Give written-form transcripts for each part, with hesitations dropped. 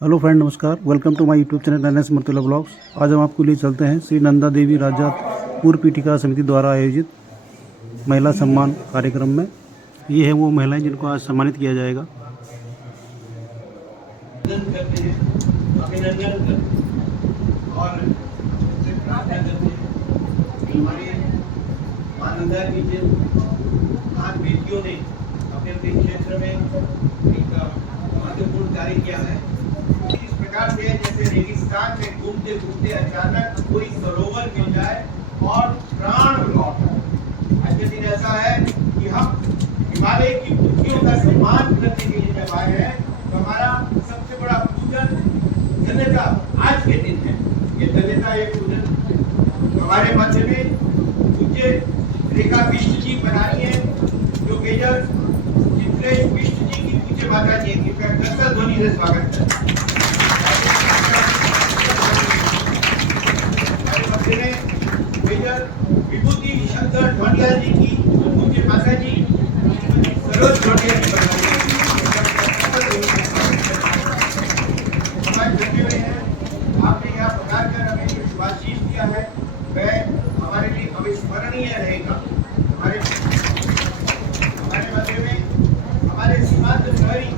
Hello friend, नमस्कार। Welcome to my YouTube channel NS Martula blogs. आज हम आपको लिए चलते हैं श्री नंदा देवी राजा पूर्व पीठिका समिति द्वारा आयोजित महिला सम्मान कार्यक्रम में। ये है वो महिलाएं जिनको आज सम्मानित किया जाएगा। अभिनंदन करते हैं और उनसे प्रार्थना करते हैं कि हमारी मां नंदा की जिन महान बेटियों ने अपने अपने क्षेत्र में एक महत्वपूर्ण कार्य किया है, इस प्रकार से जैसे रेगिस्तान में घूमते घूमते अचानक कोई सरोवर मिल जाए और प्राण लौट आए। आज के दिन ऐसा है कि हम हिमालय की पुत्रियों का सम्मान करने के लिए जब आए हैं, तो हमारा सबसे बड़ा पूजन धन्यता आज के दिन है। ये धन्यता एक पूजन हमारे मध्य में पूज्य रेखा बिष्ट जी बनाई है, जो मेजर चित्रेश बिष्ट जी की पूज्य माता जी की कसर ध्वनि से स्वागत है। हमारे मध्य में मेजर विभूति शंकर ढोंडिया जी की पूज्य माता जी सरोज ढोंडिया जी बनाई है। आपने यहाँ पधार कर हमें जो शुभाशीष दिया है वह हमारे लिए अविस्मरणीय रहेगा। हमारे मध्य में हमारे सीमांत प्रहरी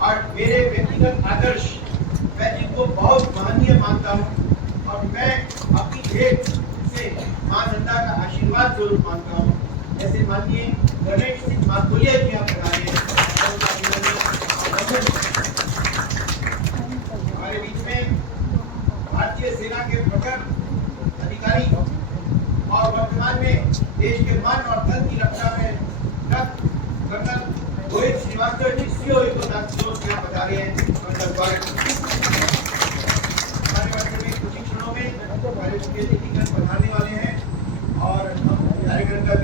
और मेरे व्यक्तिगत आदर्श, मैं इनको बहुत महनीय मानता हूँ और मैं अपनी भेंट से मां नंदा का आशीर्वाद स्वरूप मानता हूँ। जैसे माननीय गणेश सिंह माथुरिया जी यहाँ पधारे हमारे बीच में भारतीय सेना के प्रखर अधिकारी और वर्तमान में देश के मन और धन की रक्षा में कर्नल रोहित श्रीवास्तव जी सीओ को पधारे हैं। हमारे मध्य में कुछ ही क्षणों में हमारे मुख्य अतिथि पधारने वाले हैं और हम कार्यक्रम का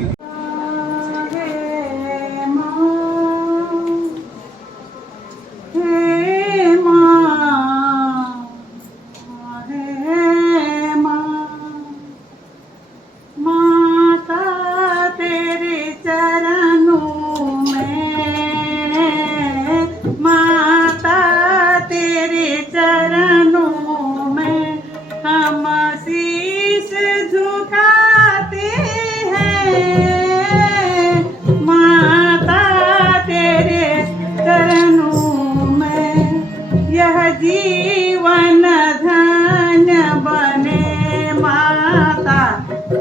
जीवन धन्य बने माता,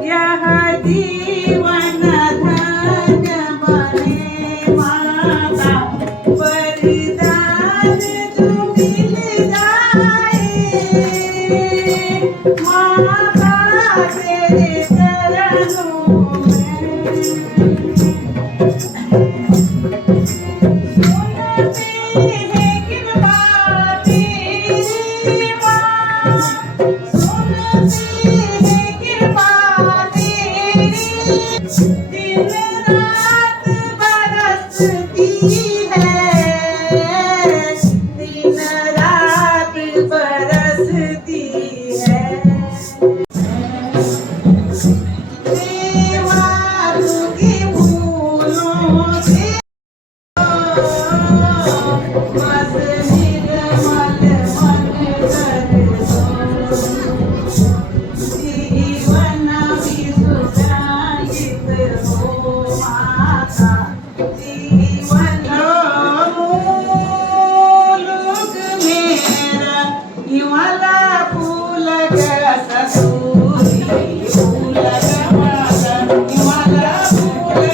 यह जीवन धन्य बने माता, वरदान जो मिल जाए माता तेरे चरणों दिन रात बरसती है, दिन रात बरसती है। देवालु के फूलों से बस निर्मल मन कर जीवन विसुरायित हो माता, जीवन लोग मेरा हिमाला फूल का ससुरी, फूल का माला हिमाला फूल का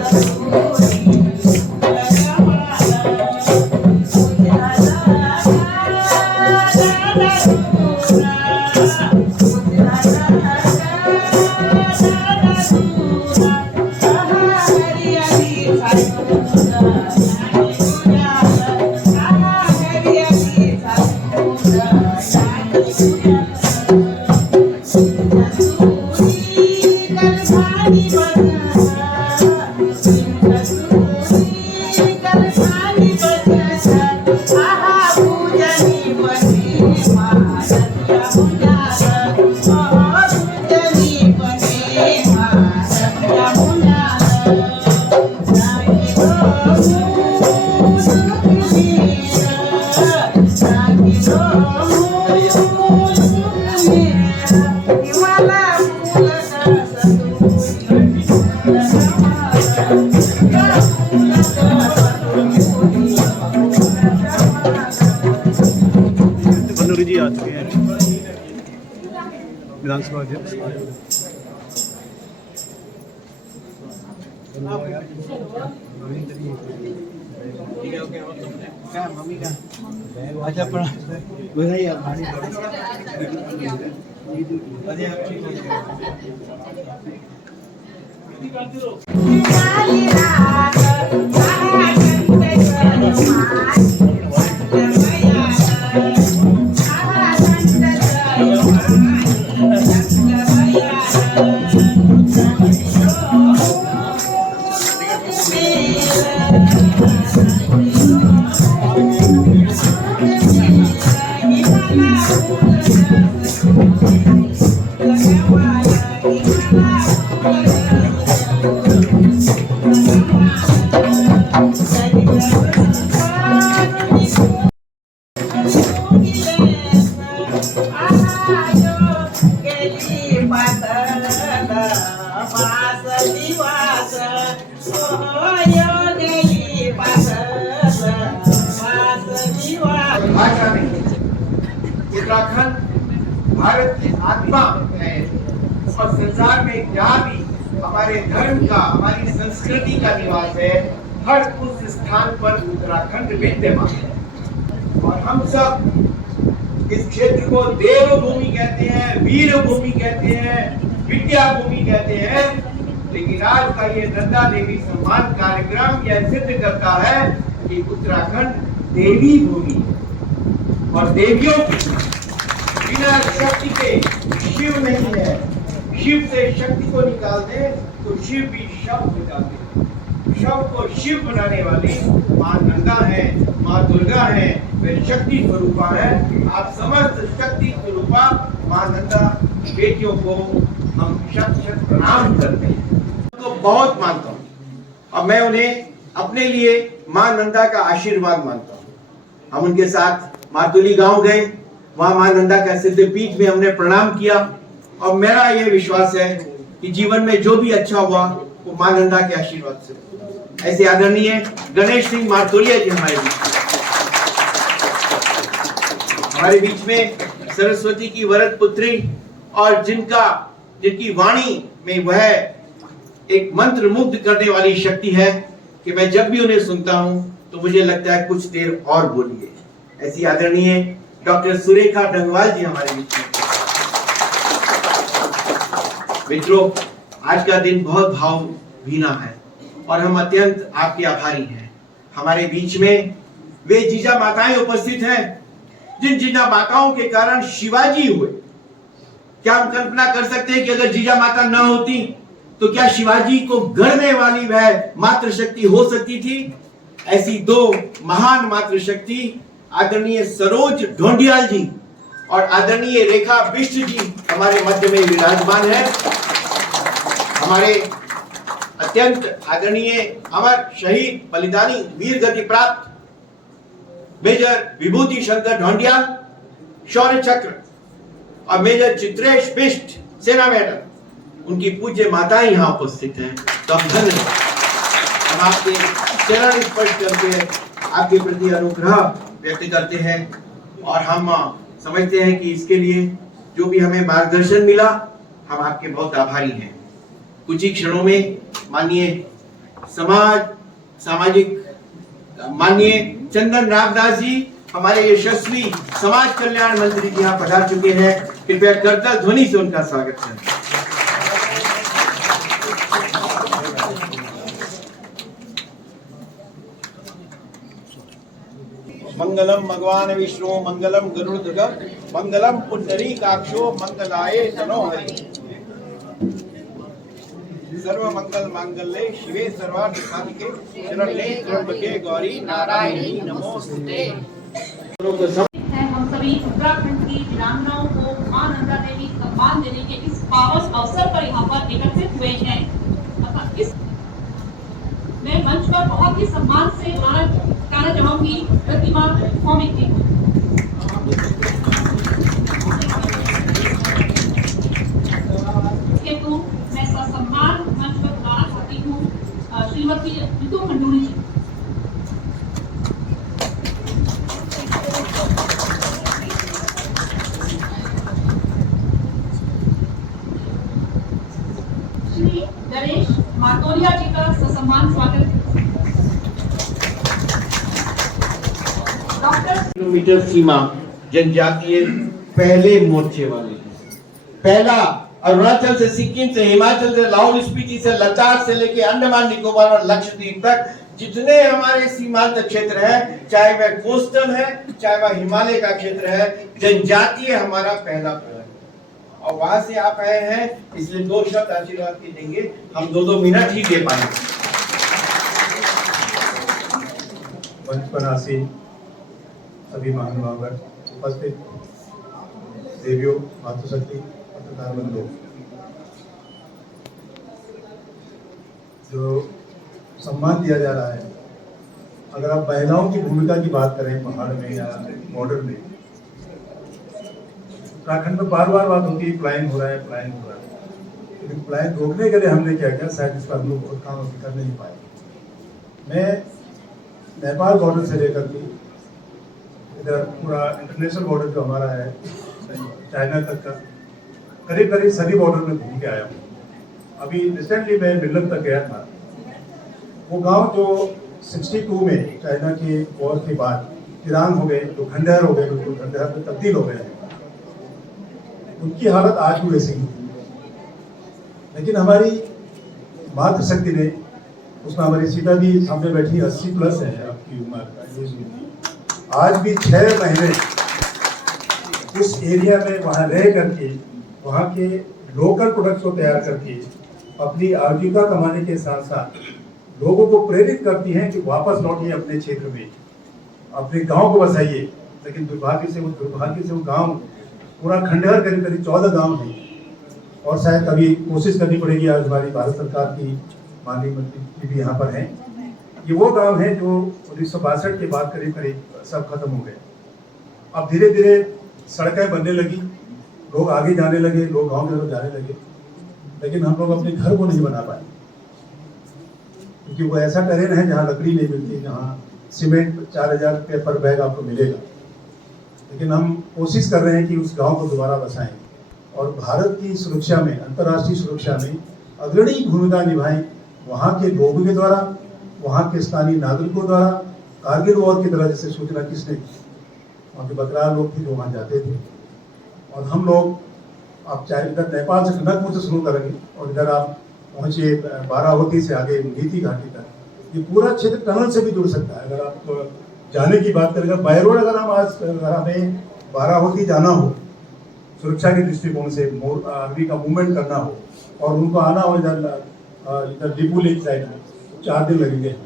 ससुरी, फूल का माला बनूरी जी आ चुके हैं, विधानसभा अध्यक्ष। अच्छा पढ़ा बताइए आप। भाषा नहीं, उत्तराखंड भारत की आत्मा है और संसार में जहाँ भी हमारे धर्म का, हमारी संस्कृति का निवास है, हर उस स्थान पर उत्तराखंड विद्यमान है। और हम सब इस क्षेत्र को देवभूमि कहते हैं, वीर भूमि कहते हैं, विद्या भूमि कहते हैं। लेकिन आज का ये नंदा देवी सम्मान कार्यक्रम यह सिद्ध करता है कि उत्तराखंड देवी भूमि है और देवियों की बिना शक्ति के शिव नहीं है। शिव से शक्ति को निकाल दे तो शिव भी शव निकाल दे। शव को शिव बनाने वाली मां नंदा है, मां दुर्गा है, वे शक्ति स्वरूपा है। आप समस्त शक्ति स्वरूपा मां नंदा बेटियों को हम शत शत प्रणाम करते हैं, तो बहुत मानता हूँ। अब मैं उन्हें अपने लिए मां नंदा का आशीर्वाद मानता हूँ। हम उनके साथ मातुली गांव गए, वहां मां नंदा का सिद्धपीठ में हमने प्रणाम किया और मेरा यह विश्वास है कि जीवन में जो भी अच्छा हुआ वो मां नंदा के आशीर्वाद से। ऐसे आदरणीय गणेश सिंह मारतोलिया जी हमारे बीच में सरस्वती की वरद पुत्री और जिनकी वाणी में वह एक मंत्र मुग्ध करने वाली शक्ति है कि मैं जब भी उन्हें सुनता हूं तो मुझे लगता है कुछ देर और बोलिए। ऐसी आदरणीय डॉक्टर सुरेखा डंगवाल जी हमारे बीच में। मित्रों, आज का दिन बहुत भावभीना है और हम अत्यंत आपके आभारी हैं। हमारे बीच में वे जीजा माताएं उपस्थित हैं जिन जीजा माताओं के कारण शिवाजी हुए। क्या हम कल्पना कर सकते हैं कि अगर जीजा माता न होती तो क्या शिवाजी को गढ़ने वाली वह मातृशक्ति हो सकती थी? ऐसी दो महान मातृशक्ति आदरणीय सरोज ढोंडियाल जी और आदरणीय रेखा बिष्ट जी हमारे मध्य में विराजमान है। हमारे अत्यंत आदरणीय अमर शहीद बलिदानी वीर गति प्राप्त मेजर विभूति शंकर ढोंडियाल शौर्य चक्र और मेजर चित्रेश बिष्ट सेना मेडल, उनकी पूज्य माताएं यहाँ उपस्थित हैं। तो हम धन्यवाद, हम आपके चरण स्पर्श करके आपके प्रति अनुग्रह व्यक्त करते हैं और हम समझते हैं कि इसके लिए जो भी हमें मार्गदर्शन मिला हम आपके बहुत आभारी हैं। कुछ ही क्षणों में माननीय सामाजिक माननीय चंदन रामदास जी हमारे यशस्वी समाज कल्याण मंत्री जी यहाँ पधार चुके हैं। कृपया करताल ध्वनि से उनका स्वागत करें। मंगलम भगवान विष्णु मंगलम गरुड़ध्वज मंगलम पुंडरीकाक्षो मंगलाय तनोहरि सर्व मंगल मांगल्ये शिवे सर्वार्थ साधिके शरण्ये त्र्यंबके गौरी नारायणी नमोस्तुते। हम सभी उत्तराखंड की वीरांगनाओं को मां नंदा देवी सम्मान देने के इस पावन अवसर पर यहाँ पर एकत्रित हुए हैं। इस मैं मंच पर बहुत ही सम्मान से गाना चाहूंगी प्रतिमा कॉमिक जी। किलोमीटर सीमा जनजातीय पहले मोर्चे वाले हैं। पहला अरुणाचल से, सिक्किम से, हिमाचल से, लाहौल स्पीति से, लद्दाख से लेके अंडमान निकोबार और लक्षद्वीप तक जितने हमारे सीमांत क्षेत्र है, चाहे वह कोस्टल है, चाहे वह हिमालय का क्षेत्र है, जनजातीय हमारा पहला है। और वहां से आप आए हैं, इसलिए 2 शब्द आशीर्वाद के देंगे, हम 2-2 मिनट ही दे पाएंगे। मंच पर आसीन सभी महानुभाव उपस्थित देवियों, मातृशक्ति, पत्रकार बंधुओं, जो सम्मान दिया जा रहा है, अगर आप महिलाओं की भूमिका की बात करें पहाड़ में या बॉर्डर में, उत्तराखंड में बार बार बात होती है प्लान हो रहा है, प्लान हो रहा है, लेकिन प्लान रोकने के लिए हमने क्या किया, शायद इस पर हम लोग बहुत काम कर नहीं पाए। मैं नेपाल बॉर्डर से लेकर के इधर पूरा इंटरनेशनल बॉर्डर जो हमारा है चाइना तक का, करीब करीब सभी बॉर्डर में घूम के आया हूँ। अभी रिसेंटली मैं मिलन तक गया था। वो गांव जो 62 में चाइना के वॉर के बाद वीरान हो गए, जो खंडहर हो गए, बिल्कुल खंडहर में तब्दील हो गए हैं, उनकी हालत आज भी वैसी ही है। लेकिन हमारी मातृशक्ति ने, उसमें हमारी सीता भी सामने बैठी 80 प्लस है आपकी उम्र का, आज भी 6 महीने उस एरिया में वहाँ रह करके वहाँ के लोकल प्रोडक्ट्स को तैयार करके अपनी आजीविका कमाने के साथ साथ लोगों को प्रेरित करती हैं कि वापस लौटिए अपने क्षेत्र में, अपने गांव को बसाइए। लेकिन दुर्भाग्य से वो गांव पूरा खंडहर, करीब करीब 14 गांव है। और शायद कभी कोशिश करनी पड़ेगी, आज हमारी भारत सरकार की माननीय मंत्री भी यहाँ पर हैं। ये वो गांव है जो 1962 के बाद करीब करीब सब खत्म हो गए। अब धीरे धीरे सड़कें बनने लगी, लोग आगे जाने लगे, लोग गांव की तरफ जाने लगे, लेकिन हम लोग अपने घर को नहीं बना पाए, क्योंकि वो ऐसा टेरेन है जहाँ लकड़ी नहीं मिलती, जहाँ सीमेंट 4000 रुपये पर बैग आपको मिलेगा। लेकिन हम कोशिश कर रहे हैं कि उस गांव को दोबारा बसाएं और भारत की सुरक्षा में, अंतर्राष्ट्रीय सुरक्षा में अग्रणी भूमिका निभाएं, वहाँ के लोगों के द्वारा, वहाँ के स्थानीय नागरिकों द्वारा। कारगिल वॉर की तरह जैसे सूचना किसने, वहाँ के बकरार लोग थे जो वहाँ जाते थे, और हम लोग, आप चाहे इधर नेपाल से टनकपुर से शुरू करेंगे और इधर आप पहुँचे बाराहोती से आगे नीति घाटी तक, ये पूरा क्षेत्र टनल से भी जुड़ सकता है। अगर आप जाने की बात करें, बाय रोड अगर हम आज हमें बाराहोती जाना हो, सुरक्षा के दृष्टिकोण से आर्मी का मूवमेंट करना हो और उनको आना हो इधर डिपू लेक साइड में, 4 दिन लगेंगे।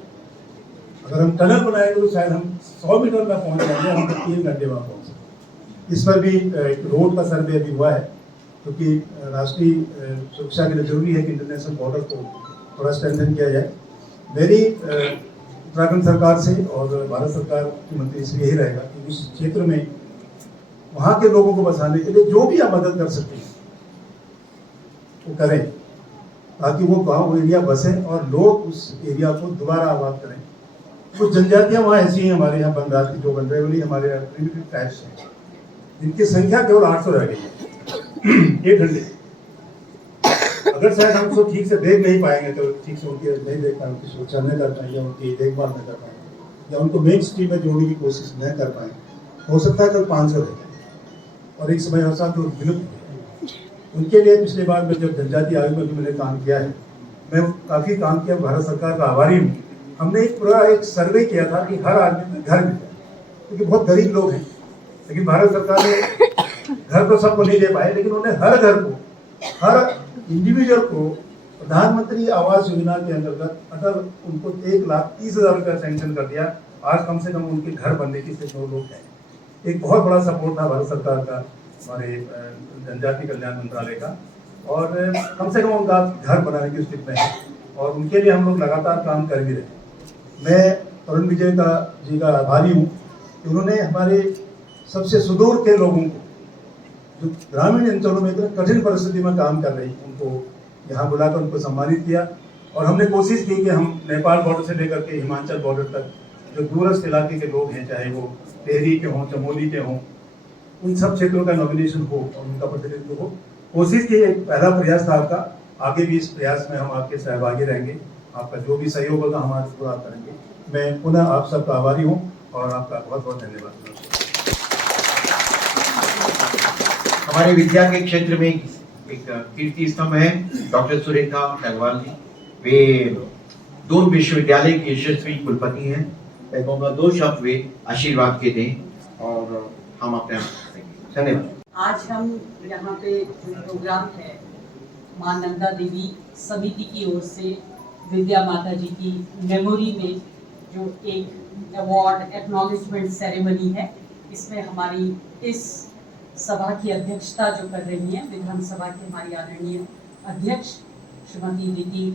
अगर हम टनल बनाएंगे तो शायद हम 100 मीटर में पहुंच जाएंगे, हम 3 घंटे में पहुंच। इस पर भी एक रोड का सर्वे अभी हुआ है, क्योंकि राष्ट्रीय सुरक्षा के लिए जरूरी है कि इंटरनेशनल बॉर्डर को थोड़ा स्ट्रेंथन किया जाए। मेरी उत्तराखंड सरकार से और भारत सरकार की मंत्री से यही रहेगा कि उस क्षेत्र में वहाँ के लोगों को बसाने के लिए जो भी आप मदद कर सकते हैं वो करें, ताकि वो गांव एरिया बसे और लोग उस एरिया को दोबारा आबाद करें। कुछ जनजातियां वहाँ ऐसी हैं हमारे यहाँ बन रही, जो बन रही हमारे यहाँ प्रिमिटिव ट्राइब्स हैं, जिनकी संख्या केवल 800 रह गई है। 1 घंटे अगर शायद हम उसको ठीक से देख नहीं पाएंगे तो ठीक से उनकी नहीं देख पाए, उनकी सुरक्षा नहीं कर पाएंगे, उनकी देखभाल नहीं कर पाएंगे, या उनको मेन स्ट्रीम में जोड़ने की कोशिश नहीं कर पाए, हो सकता है कल 500 रह जाए। और एक समय ऐसा जो विलुप्त, उनके लिए पिछले बार में जब जनजाति आयोग में भी मैंने काम किया है, मैं काफ़ी काम किया, भारत सरकार का आभारी हूँ। हमने एक सर्वे किया था कि हर आदमी को घर मिल जाए, क्योंकि बहुत गरीब लोग हैं, लेकिन भारत सरकार ने घर तो सबको नहीं दे पाए, लेकिन उन्होंने हर घर को, हर इंडिविजुअल को प्रधानमंत्री आवास योजना के अंतर्गत अगर उनको 1,30,000 रुपया सैंक्शन कर दिया। आज कम से कम उनके घर बनने की स्थिति में लोग हैं। एक बहुत बड़ा सपोर्ट था भारत सरकार का, हमारे जनजाति कल्याण मंत्रालय का, और कम से कम उनका घर बनाने की स्थिति में है, और उनके लिए हम लोग लगातार काम कर भी रहे हैं। मैं तरुण विजय जी का आभारी हूँ कि उन्होंने हमारे सबसे सुदूर के लोगों को, जो ग्रामीण अंचलों में इतने कठिन परिस्थिति में काम कर रही, उनको यहाँ बुलाकर उनको सम्मानित किया। और हमने कोशिश की कि हम नेपाल बॉर्डर से लेकर के हिमाचल बॉर्डर तक जो दूरस्थ इलाके के लोग हैं, चाहे वो टेहरी के हों, चमोली के हों, उन सब क्षेत्रों का नॉमिनेशन हो और उनका प्रतिनिधित्व हो। कोशिश की, एक पहला प्रयास था आपका, आगे भी इस प्रयास में हम आपके सहभागी रहेंगे। आपका जो भी सहयोग होगा हम आज पूरा करेंगे। मैं पुनः आप सबका आभारी हूँ और आपका बहुत बहुत धन्यवाद। हमारे विद्या के क्षेत्र में एक कीर्ति स्तंभ है डॉक्टर सुरेखा टंगवाल जी। वे दून विश्वविद्यालय के यशस्वी कुलपति हैं। मैं कहूँगा 2 शब्द वे आशीर्वाद के दें और हम अपने धन्यवाद। आज हम यहाँ पे जो प्रोग्राम है मां नंदा देवी समिति की ओर से विद्या माता जी की मेमोरी में जो एक अवार्ड एक्नॉलेजमेंट सेरेमनी है, इसमें हमारी इस सभा की अध्यक्षता जो कर रही है विधानसभा की हमारी आदरणीय अध्यक्ष श्रीमती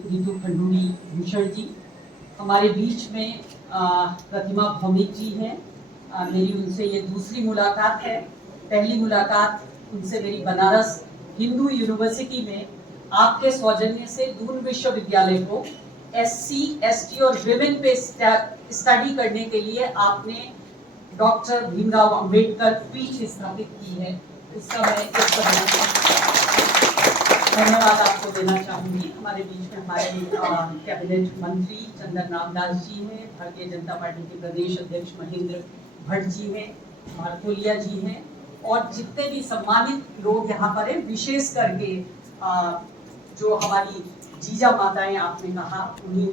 रीतू खंडूरी भूषण जी, हमारे बीच में प्रतिमा भौमिक जी हैं। मेरी उनसे ये दूसरी मुलाकात है। पहली मुलाकात उनसे मेरी बनारस हिंदू यूनिवर्सिटी में आपके सौजन्य से दून विश्वविद्यालय को SC, ST और विमेन पे स्टडी करने के लिए आपने डॉक्टर भीमराव अंबेडकर पीठ स्थापित की है, उसका मैं धन्यवाद आपको देना चाहूंगी। हमारे बीच में हमारे कैबिनेट मंत्री चंदन रामदास जी हैं, भारतीय जनता पार्टी के प्रदेश अध्यक्ष महेंद्र भट्ट जी हैं, मारतोलिया जी हैं और जितने भी सम्मानित लोग यहाँ पर हैं, विशेष करके जो हमारी जीजा माताएं आपने कहा, उन्हीं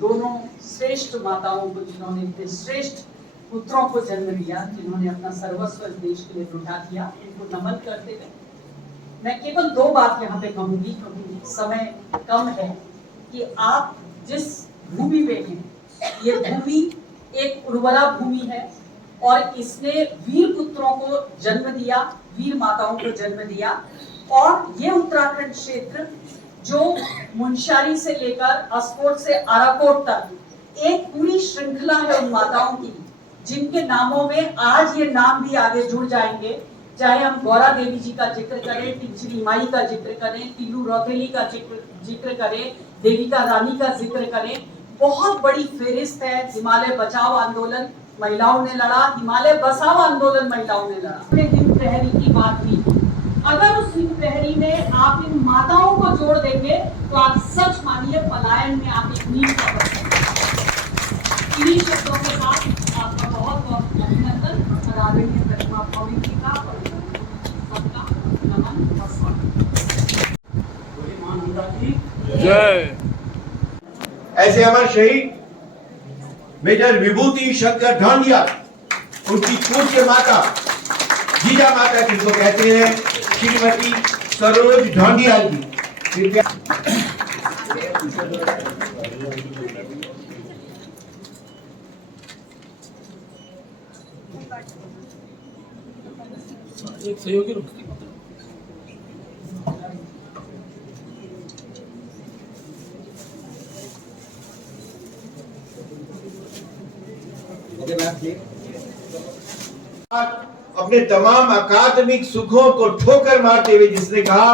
दोनों श्रेष्ठ माताओं को जिन्होंने इतने श्रेष्ठ पुत्रों को जन्म दिया, जिन्होंने अपना सर्वस्व देश के लिए लुटा दिया, उनको नमन करते हुए मैं केवल 2 बात यहाँ पे कहूंगी क्योंकि समय कम है कि आप जिस भूमि में हैं, ये भूमि एक उर्वरा भूमि है और इसने वीर पुत्रों को जन्म दिया, वीर माताओं को जन्म दिया और ये उत्तराखंड क्षेत्र जो मुंशियारी से लेकर अस्कोट से आराकोट तक एक पूरी श्रृंखला है उन माताओं की, जिनके नामों में आज ये नाम भी आगे जुड़ जाएंगे। चाहे हम गौरा देवी जी का जिक्र करें, टिंचरी माई का जिक्र करें, तिलू रौतेली का जिक्र करें, देविका रानी का जिक्र करें, बहुत बड़ी फेरिस्त है। हिमालय बचाओ आंदोलन महिलाओं ने लड़ा, हिमालय बसाओ आंदोलन महिलाओं ने लड़ा। हिंद प्रहरी की बात हुई, अगर उस हिंद प्रहरी में आप इन माताओं को जोड़ देंगे तो आप सच मानिए पलायन में आप एक नींव कर सकते हैं। इन्हीं शब्दों के साथ आपका बहुत बहुत अभिनंदन और आदरणीय प्रतिमा भौमिक जी का और सबका नमन और स्वागत। जय। ऐसे हमारे शहीद मेजर विभूति शंकर ढांडिया, उनकी पूज्य माता जीजा माता जिनको कहते हैं श्रीमती सरोज ढांडिया जी, कृपया एक सहयोगी अपने तमाम अकादमिक सुखों को ठोकर मारते हुए जिसने कहा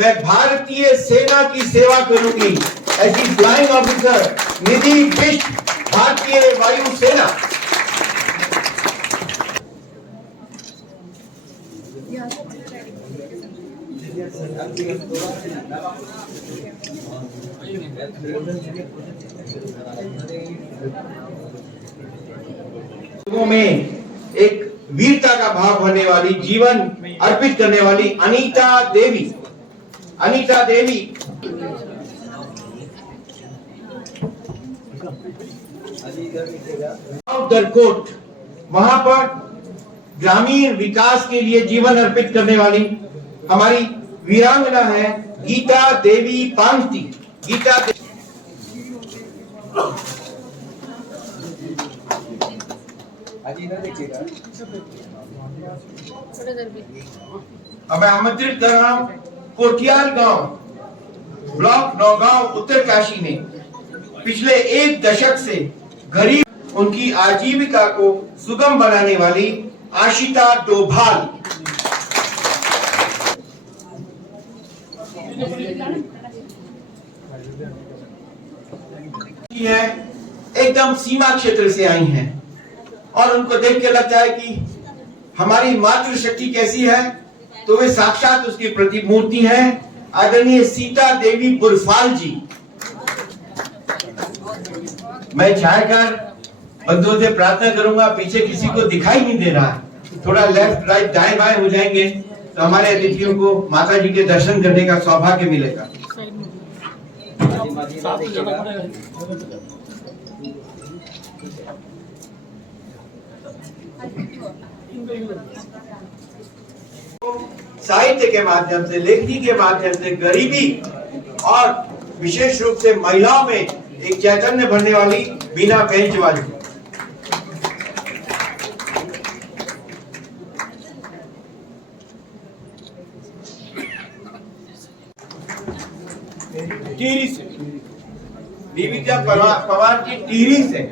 मैं भारतीय सेना की सेवा करूंगी, ऐसी फ्लाइंग ऑफिसर निधि बिष्ट, भारतीय वायु सेना। लोगों में एक वीरता का भाव भरने वाली, जीवन अर्पित करने वाली अनीता देवी दरकोट, वहां पर ग्रामीण विकास के लिए जीवन अर्पित करने वाली हमारी वीरांगना है गीता देवी पांगती। गीता अब मैं आमंत्रित कर रहा हूं कोठियाल गांव, ब्लॉक नौगांव, उत्तरकाशी में पिछले 1 दशक से गरीब उनकी आजीविका को सुगम बनाने वाली आशिता डोभाल। है एकदम सीमा क्षेत्र से आई हैं और उनको देख के लगता है कि हमारी मातृशक्ति कैसी है, तो वे साक्षात उसकी प्रतिमूर्ति हैं आदरणीय सीता देवी बुरफाल जी। मैं चाहकर बंधुओं से प्रार्थना करूंगा, पीछे किसी को दिखाई नहीं दे रहा है, थोड़ा लेफ्ट राइट दाएं बाएं हो जाएंगे तो हमारे अतिथियों को माता जी के दर्शन करने का सौभाग्य मिलेगा। साहित्य के माध्यम से, लेखनी के माध्यम से गरीबी और विशेष रूप से महिलाओं में एक चैतन्य भरने वाली बीना बेंचवाली। टिहरी से दीपिका पवार की टिहरी से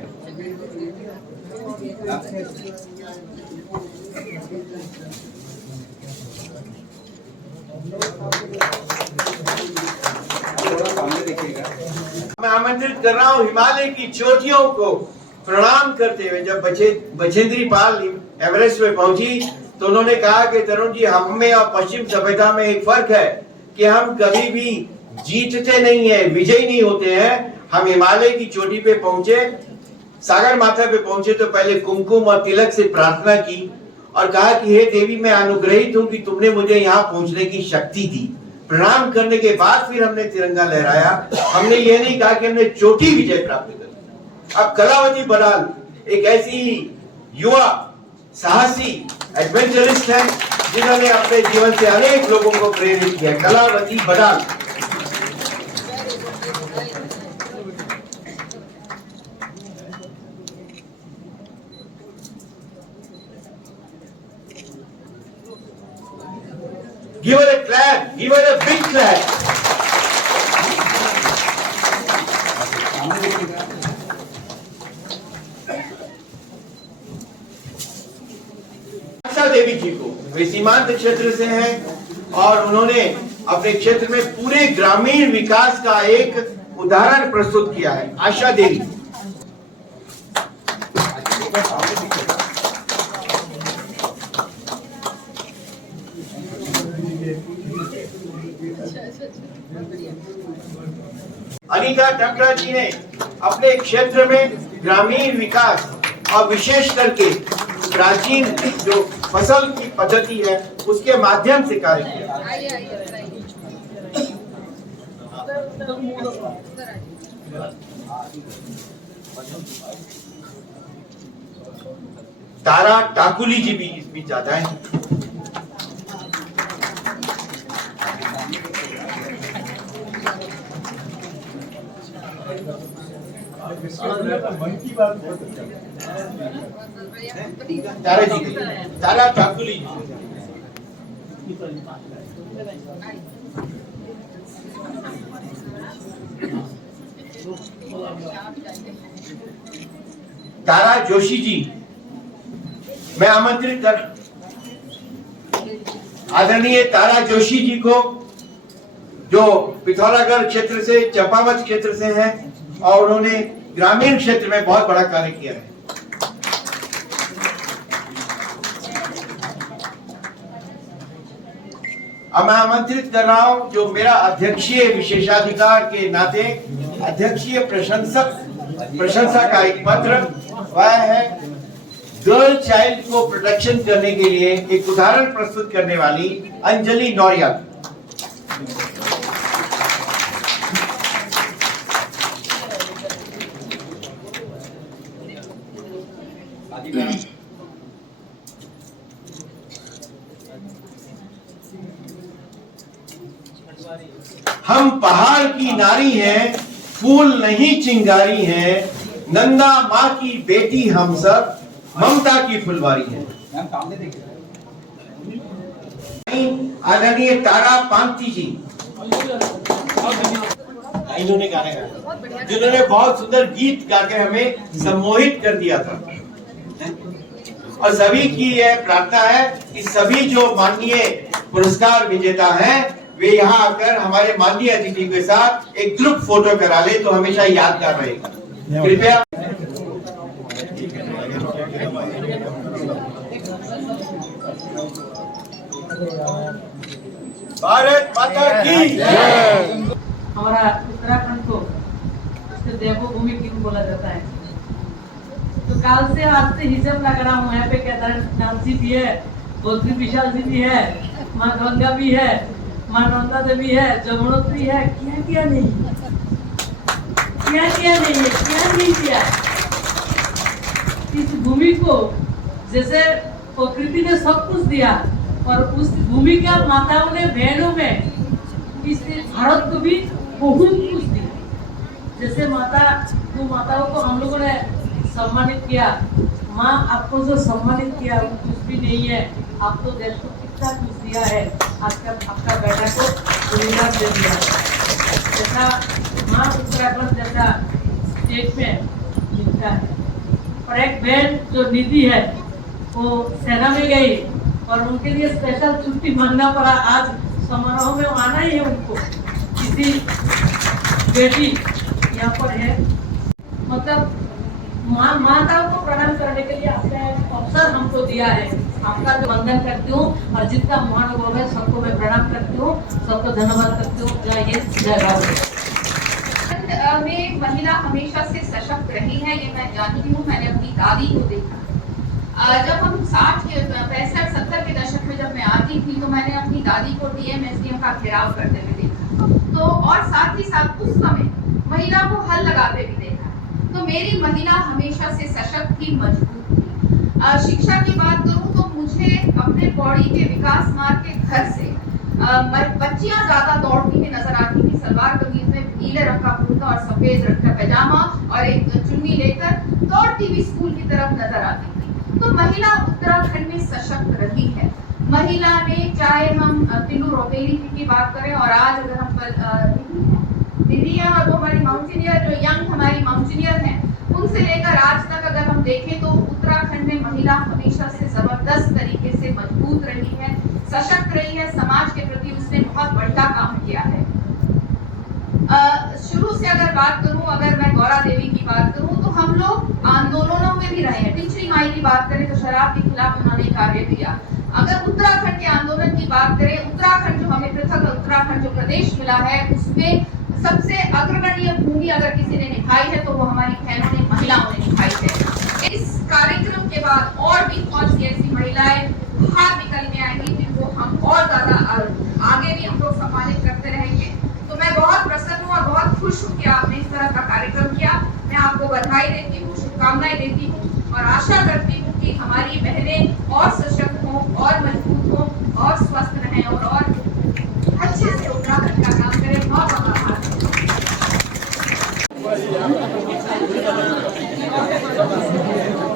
मैं आमंत्रित कर रहा हूँ हिमालय की चोटियों को प्रणाम करते हुए। जब बछेंद्री पाल एवरेस्ट में पहुंची तो उन्होंने कहा कि तरुण जी, हम में और पश्चिम सभ्यता में एक फर्क है कि हम कभी भी जीतते नहीं है, विजयी नहीं होते हैं। हम हिमालय की चोटी पे पहुंचे, सागर माथा पे पहुंचे तो पहले कुमकुम और तिलक से प्रार्थना की और कहा कि हे देवी, मैं अनुग्रहित हूं कि तुमने मुझे यहाँ पहुंचने की शक्ति दी। प्रणाम करने के बाद फिर हमने तिरंगा लहराया। हमने ये नहीं कहा कि हमने चोटी विजय प्राप्त कर। अब कलावती बड़ाल एक ऐसी युवा साहसी एडवेंचरिस्ट है जिन्होंने अपने जीवन से अनेक लोगों को प्रेरित किया। Kalavati Boral. Give her a clap. Give her a big clap. Asha Devi जी को, वे सीमांत क्षेत्र से हैं और उन्होंने अपने क्षेत्र में पूरे ग्रामीण विकास का एक उदाहरण प्रस्तुत किया है। आशा देवी। अनीता टकरा जी ने अपने क्षेत्र में ग्रामीण विकास और विशेष करके प्राचीन जो फसल की पद्धति है उसके माध्यम से कार्य किया। तारा टाकुली जी भी इस बीच ज्यादा है। तारा जी, तारा टाकुली जी। तारा जोशी जी, मैं आमंत्रित कर आदरणीय तारा जोशी जी को, जो पिथौरागढ़ क्षेत्र से, चंपावत क्षेत्र से हैं और उन्होंने ग्रामीण क्षेत्र में बहुत बड़ा कार्य किया है। अब मैं आमंत्रित कर रहा हूं, जो मेरा अध्यक्षीय विशेषाधिकार के नाते अध्यक्षीय प्रशंसा का एक पत्र, वह है गर्ल चाइल्ड को प्रोटेक्शन करने के लिए एक उदाहरण प्रस्तुत करने वाली अंजलि नौरिया। हम पहाड़ की नारी हैं, फूल नहीं चिंगारी हैं, नंदा माँ की बेटी हम सब, ममता की फुलवारी है। आदरणीय तारा पांती जी, इन्होंने गाने गाया, जिन्होंने बहुत सुंदर गीत गाकर हमें सम्मोहित कर दिया था। और सभी की यह प्रार्थना है कि सभी जो माननीय पुरस्कार विजेता हैं वे यहाँ आकर हमारे माननीय अतिथि के साथ एक ग्रुप फोटो करा ले तो हमेशा यादगार रहेगा। कृपया। भारत माता की जय। हमारा उत्तराखंड को इसके देवभूमि क्यों बोला जाता है? तो काल से आज से हिजब लग रहा हूँ यहाँ पे, केदारनाथ जी भी है, बद्री विशाल जी भी है, माँ गंगा भी है, माँ नंदा देवी है, जमुनोत्री है, क्या क्या नहीं है, क्या क्या नहीं है, क्या नहीं किया। इस भूमि को जैसे प्रकृति ने सब कुछ दिया और उस भूमि का माताओं ने बहनों में इस भारत को भी बहुत कुछ दिया। जैसे दो माताओं को हम लोगों ने सम्मानित किया। माँ आपको जो सम्मानित किया वो कुछ भी नहीं है, आप तो देश को कितना कुछ दिया है। आज का आपका बेटा को गुजरात दे दिया, जैसा माँ उत्तराखंड जैसा स्टेट में मिलता है। और एक बहन जो निधि है वो सेना में गई और उनके लिए स्पेशल छुट्टी मांगना पड़ा। आज समारोह में आना ही है उनको, किसी बेटी यहाँ पर है। मतलब माताओं को प्रणाम करने के लिए आपने अवसर हमको दिया है। आपका जो वंदन करती हूँ और जितना महानुभाव है सबको मैं प्रणाम करती हूँ, सबको धन्यवाद करती हूँ। जय हिंद, जय भारत। में महिला हमेशा से सशक्त रही है, ये मैं जानती हूँ। मैंने अपनी दादी को देखा। जब हम 60 के 65 70 के दशक में जब मैं आती थी तो मैंने अपनी दादी को डीएम एसडीएम का घेराव करते हुए देखा, तो और साथ ही साथ उस समय महिला को हल लगाते भी देखा। तो मेरी महिला हमेशा से सशक्त थी, मजबूत थी। शिक्षा की बात करूं तो मुझे अपने बॉडी के विकास मार्ग के घर से बच्चियां ज्यादा दौड़ती हुई नजर आती थी, सलवार कमीज में नीले रंग का कुर्ता और सफेद रंग का पैजामा और एक चुन्नी लेकर दौड़ती हुई स्कूल की तरफ नजर आती थी। तो महिला उत्तराखंड में सशक्त रही है। महिला ने, चाहे हम तिल्लू रोपेली जी की बात करें और आज अगर हम दीदी है और वो हमारी माउंटेनियर, जो यंग हमारी माउंटेनियर हैं, उनसे लेकर आज तक अगर हम देखें तो उत्तराखंड में महिला हमेशा से जबरदस्त तरीके से मजबूत रही है, सशक्त रही है। समाज के प्रति उसने बहुत बड़ा काम किया है। शुरू से अगर बात करूं, अगर मैं गौरा देवी की बात करूं तो हम लोग आंदोलनों में भी रहे हैं। पिछड़ी माई की बात करें तो शराब के खिलाफ उन्होंने कार्य किया। अगर उत्तराखंड के आंदोलन की बात करें, उत्तराखंड जो हमें पृथक उत्तराखंड जो प्रदेश मिला है उसमें सबसे अग्रगण्य भूमि अगर किसी ने निभाई है तो वो हमारी बहनों ने, महिलाओं ने निभाई है। इस कार्यक्रम के बाद और भी बहुत सी ऐसी महिलाएं बाहर निकल के आएंगी जिनको हम और ज्यादा आगे भी हम लोग सम्मानित करते रहेंगे। तो मैं बहुत प्रसन्न हूँ और बहुत खुश हूँ कि आपने इस तरह का कार्यक्रम किया। मैं आपको बधाई देती हूँ, शुभकामनाएं देती हूँ और आशा करती हूँ कि हमारी बहनें और सशक्त हों और मजबूत हों और स्वस्थ रहें और अच्छे से उत्तराखंड का काम करें। बहुत बहुत आभार। Gracias.